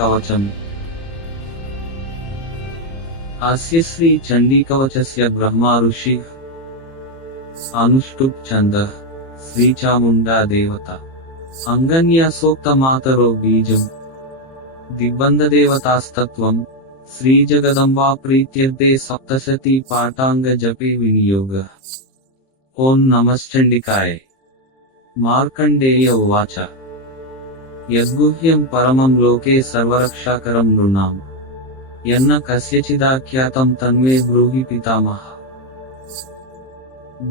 कवचम्। अस्य श्री चण्डीकवचस्य ब्रह्मा ऋषिः अनुष्टुप् छन्दः श्रीचामुण्डा देवता अंगन्यासोक्तमातरो बीजम् दिग्बन्धदेवतास्तत्त्वम् श्रीजगदम्बा प्रीत्यर्थे सप्तशती पाठांग जपे विनियोगः। ओं नमश्चण्डिकाय। मार्कण्डेय उवाच यद्गुह्यं परमं लोके सर्वरक्षाकरं नृणां यन्न कस्यचिदाख्यातं तन्मे ब्रूहि पितामहः।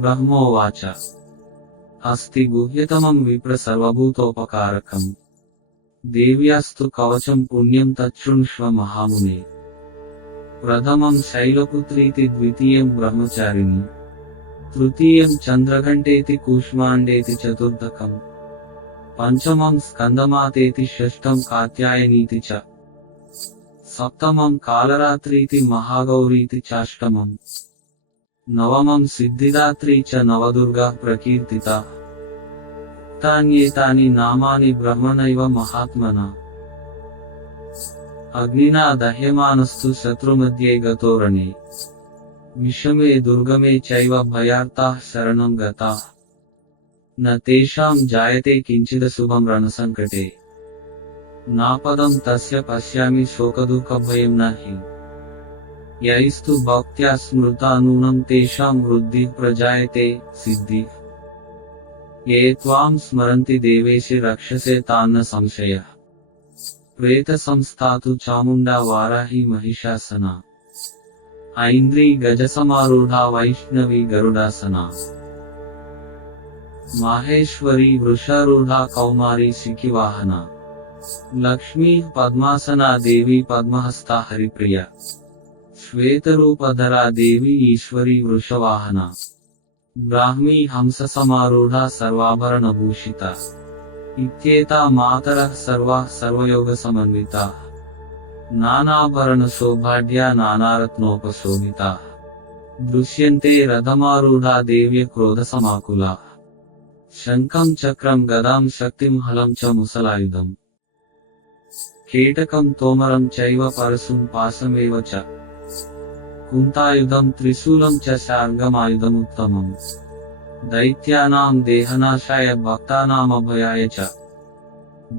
ब्रह्मोवाच अस्ति गुह्यतमं विप्र सर्वभूतोपकारकम् देव्यास्तु कवचं पुण्यं तच्छृण्ष्व महामुने। प्रथमं शैलपुत्रीति द्वितीयं ब्रह्मचारिणी तृतीयं चन्द्रघण्टेति कूष्माण्डेति चतुर्थकम् पंचमं स्कन्दमातेति षष्ठं कात्यायनीति च सप्तमं कालरात्रीति महागौरीति चाष्टमम् नवमं सिद्धिदात्री च नवदुर्गा प्रकीर्तिता। तान्येतानि नामानि ब्रह्मणैव महात्मना अग्निना दह्यमानस्तु शत्रुमध्ये गतो रणे विषमे दुर्गमे चैव भयार्ताः शरणं गताः न तेषां जायते किंचिदशुभं रणसङ्कटे नापदं तस्य पश्यामि शोकदुःखभयं न हि यैस्तु भक्त्या स्मृता नूनं तेषां वृद्धिः प्रजायते सिद्धिः ये त्वां स्मरन्ति देवेशि रक्षसे तान्न संशयः। प्रेतसंस्था चामुण्डा वाराही महिषासना ऐन्द्री गजसमारूढा वैष्णवी गरुडासना माहेश्वरी वृषारूढा कौमारी शिखिवाहना लक्ष्मी पद्मासना देवी पद्महस्ता हरिप्रिया श्वेतरूपधरा देवी ईश्वरी वृषवाहना ब्राह्मी हंससमारूढा सर्वाभरणभूषिता इत्येता मातरः सर्वाः सर्वयोगसमन्विताः नानाभरणशोभाढ्या नानारत्नोपशोभिताः दृश्यन्ते रथमारूढा देव्य क्रोधसमाकुलाः शङ्खं चक्रं गदां शक्तिं हलं च मुसलायुधम् केटकं तोमरं चैव परशुं पाशमेव च कुन्तायुधं त्रिशूलं च शार्ङ्गमायुधमुत्तमम् दैत्यानां देहनाशाय भक्तानामभयाय च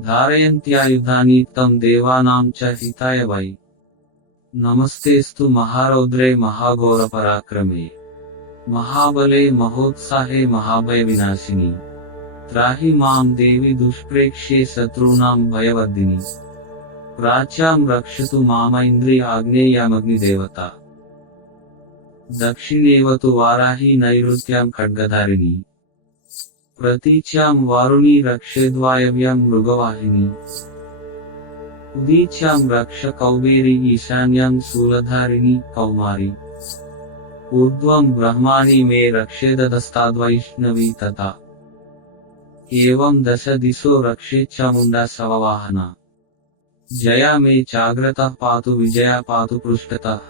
धारयन्त्यायुधानि तं देवानां च हिताय वै। नमस्तेस्तु महारौद्रे महाघोरपराक्रमे महाबले महोत्साहे महाभयविनाशिनी त्राहि मां देवी दुष्प्रेक्ष्ये शत्रूणां भयवर्धिनी प्राच्यां रक्षतु मामैन्द्री आग्नेयामग्निदेवता दक्षिणेव तु वाराही नैऋत्यां खड्गधारिणी प्रतीच्यां वारुणी रक्षेद्वायव्यां मृगवाहिनी उदीच्यां रक्ष कौबेरी ईशान्यां शूलधारिणी कौमारी ऊर्ध्वं ब्रह्माणि मे रक्षेदधस्ताद्वैष्णवी तथा एवं दश दिशो रक्षेच्चामुण्डा शववाहना जया मे चाग्रतः पातु विजया पातु पृष्ठतः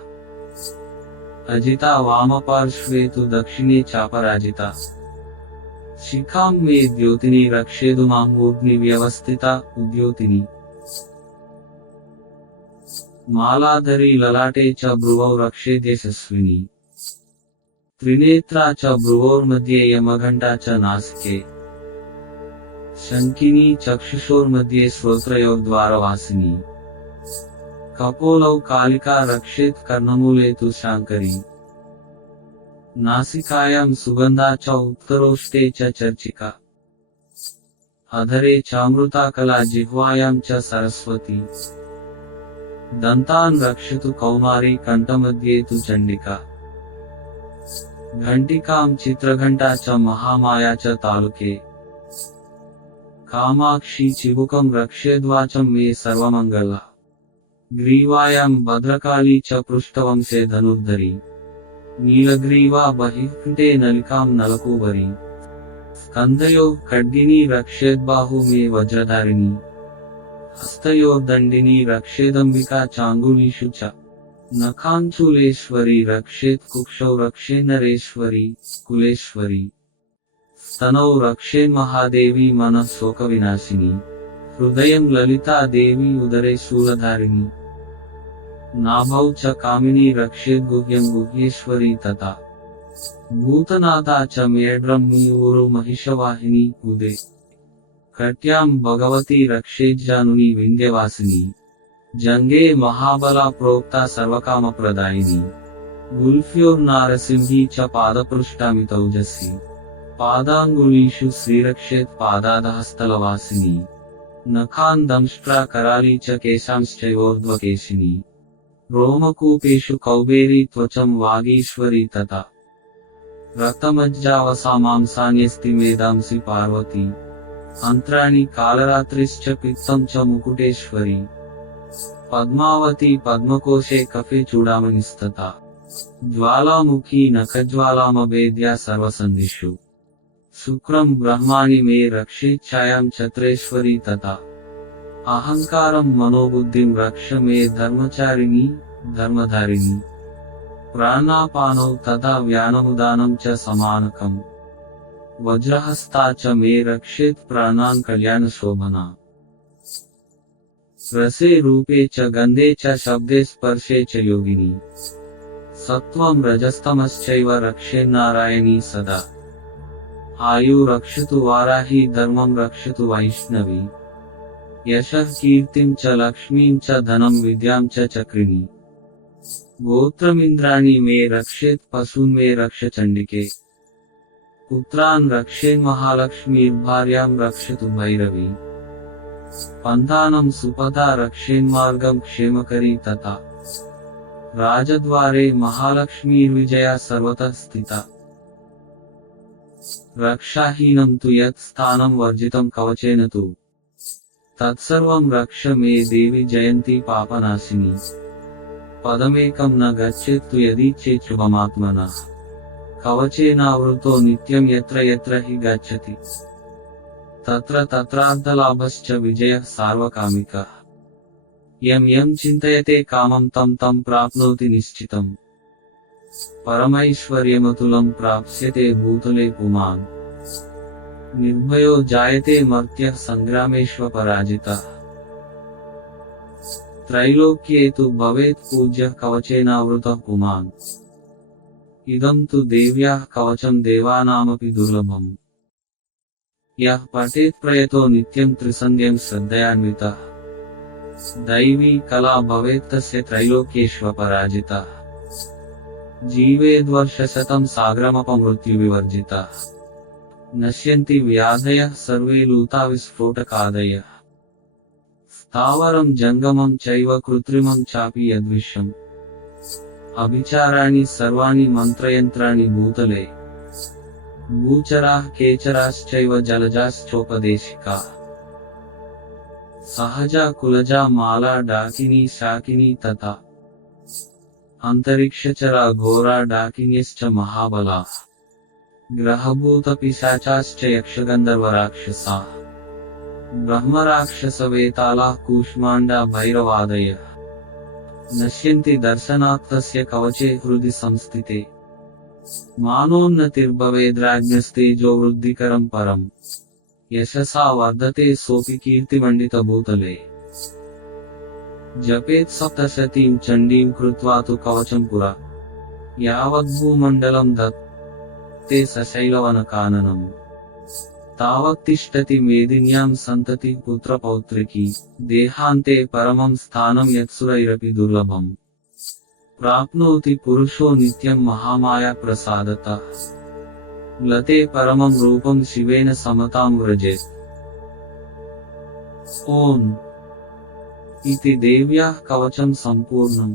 अजिता वामपार्श्वे तु दक्षिणे चापराजिता शिखां मे द्योतिनी रक्षेदु मां ऊर्ध्नि व्यवस्थिता उद्योतिनी मालाधरी ललाटे च भ्रुवौ रक्षेद्यशस्विनी त्रिनेत्रा च भ्रुवोर्मध्ये यमघण्टा च नासिके शङ्किनी चक्षुषोर्मध्ये श्रोत्रयोर्द्वारवासिनी कपोलौ कालिका रक्षेत् कर्णमूले तु शाङ्करी नासिकायां सुगन्धा च उत्तरोष्टे च चर्चिका अधरे चामृताकला जिह्वायां च सरस्वती दन्तान् रक्षतु कौमारी कण्ठमध्ये तु चण्डिका घण्टिकां चित्रघण्टा च महामाया च तालुके कामाक्षी चिबुकं रक्षेद्वाचं मे सर्वमङ्गला ग्रीवायां भद्रकाली च पृष्ठवंशे धनुर्धरी नीलग्रीवा बहिर्कण्ठे नलिकां नलकूबरी स्कन्धयोः खड्गिनी रक्षेद्बाहु मे वज्रधारिणी हस्तयोर्दण्डिनी रक्षेदम्बिका चाङ्गुलीषु च नखाञ्चूलेश्वरी रक्षेत् कुक्षौ रक्षेन्नरेश्वरी कुलेश्वरी स्तनौ रक्षेन्महादेवी मनः शोकविनाशिनी హృదయం లలితాదేవి ఉదరే శూలధారిణి నాభౌ చ కామినీ రక్షేద్గుహ్యం గుహ్యేశ్వరీ తథా భూతనాథా చ మేఢ్రహ్మీ ఊరు మహిషవాహిని ఉదే కట్యాం భగవతి రక్షేజ్జానుని వింధ్యవాసిని జంగే మహాబలా ప్రోక్తా సర్వకామప్రదాయిని గుల్ఫ్యోర్నారసింహీ చ పాదపృష్టామితౌజసి పాదాంగులీషు శ్రీరక్షేత్ పాదాదహస్తలవాసిని నఖాన్ దంష్ట్రా కరాళీ చ కేశాంశ్చైవోర్ధ్వకేశిని రోమకూపేషు కౌబేరీ త్వచం వాగీశ్వరీ తథా రక్తమజ్జావసామాంసాన్యస్తి మేధాంసి పార్వతీ అంత్రాణి కాలరాత్రిశ్చ పిత్తం చ ముకుటేశ్వరి పద్మావతి పద్మకోశే కఫే చూడామణిస్తతా జ్వాలాముఖీ నఖజ్వాలామభేద్యా సర్వసంధిషు శుక్రం బ్రహ్మాణి మే రక్షేచ్ఛాయాం ఛత్రేశ్వరీ తథా అహంకారం మనోబుద్ధిం రక్ష మే ధర్మచారిణి ధర్మధారిణి ప్రాణాపానౌ తథా వ్యానముదానం చ సమానకం వజ్రహస్తా చ మే రక్షేత్ ప్రాణాన్ కళ్యాణశోభనా రసే రూపే చ గంధే చ శబ్దే స్పర్శే చ యోగిని సత్వం రజస్తమశ్చైవ రక్షేన్నారాయణీ సదా ఆయు రక్షతు వారాహి ధర్మం రక్షతు వైష్ణవి యశః కీర్తిం చ లక్ష్మీం చ ధనం విద్యాం చ చక్రిణి గోత్రమింద్రాణి మే రక్షేత్ పశూన్ మే రక్ష చండికే పుత్రాన్ రక్షేన్మహాలక్ష్మీర్భార్యాం రక్షతు భైరవి పంథానం సుపథా రక్షేన్మార్గం క్షేమకరీ తథా రాజద్వారే మహాలక్ష్మీర్విజయా సర్వతః స్థితా రక్షాహీనం తు యత్ స్థానం వర్జితం కవచేన తు తత్సర్వం రక్ష మే దేవి జయంతి పాపనాశిని పదమేకం న గచ్చేత్తు యదీచ్ఛేత్ శుభమాత్మనః కవచేనావృతో నిత్యం యత్ర యత్ర హి గచ్చతి తత్ర తత్రార్థలాభశ్చ విజయః సార్వకామికః యం యం చింతయతే కామం తం తం ప్రాప్నోతి నిశ్చితం పరమైశ్వర్యమతులం ప్రాప్స్యతే భూతలే పుమాన్ నిర్భయో జాయతే మర్త్యః సంగ్రామేష్వ పరాజితః త్రైలోక్యే తు భవేత్ పూజ్యః కవచేనావృతః పుమాన్ ఇదం తు దేవ్యాః కవచం దేవానామపి దుర్లభం యః పఠేత్ ప్రయతో నిత్యం త్రిసంధ్యం శ్రద్ధయాన్వితః దైవీ కళా భవేత్ తస్య త్రైలోక్యేష్వ పరాజితః జీవేద్వర్షశతం సాగ్రమపమృత్యువివర్జితః నశ్యంతి వ్యాధయః సర్వే లూతా విస్ఫోటకాదయః స్థావరం జంగమం చైవ కృత్రిమం చాపి యద్విషం అభిచారాణి సర్వాణి మంత్రయంత్రాణి భూతలే భూచరాః కేచరాశ్చైవ జలజాశ్చోపదేశికాః సహజా కులజా మాలా డాకినీ శాకినీ తథా అంతరిక్షచరా ఘోరా డాకిన్యశ్చ మహాబలాః గ్రహభూత పిశాచాశ్చ యక్షగంధర్వరాక్షసాః బ్రహ్మరాక్షసవేతాళాః కూష్మాండా భైరవాదయః నశ్యంతి దర్శనాత్ తస్య కవచే హృది సంస్థితే మానోన్నతిర్భవేద్రాజ్ఞస్తేజో వృద్ధికరం పరం యశసా వర్ధతే సోపి కీర్తిమండిత భూతలే జపేత్ సప్తశతీం చండీం కృత్వా తు కవచం పురా యావద్భూమండలం దత్తే సశైలవన కాననం తావత్తిష్టతి మేదిన్యాం సంతతి పుత్రపౌత్రికీ దేహాంతే పరమం స్థానం యత్సురైరపి దుర్లభం ప్రాప్నోతి పురుషో నిత్యం మహామాయా ప్రసాదతః లతే పరమం రూపం శివేన సమతాం వ్రజేత్ ఓం ఇతి దేవ్యాః కవచం సంపూర్ణం।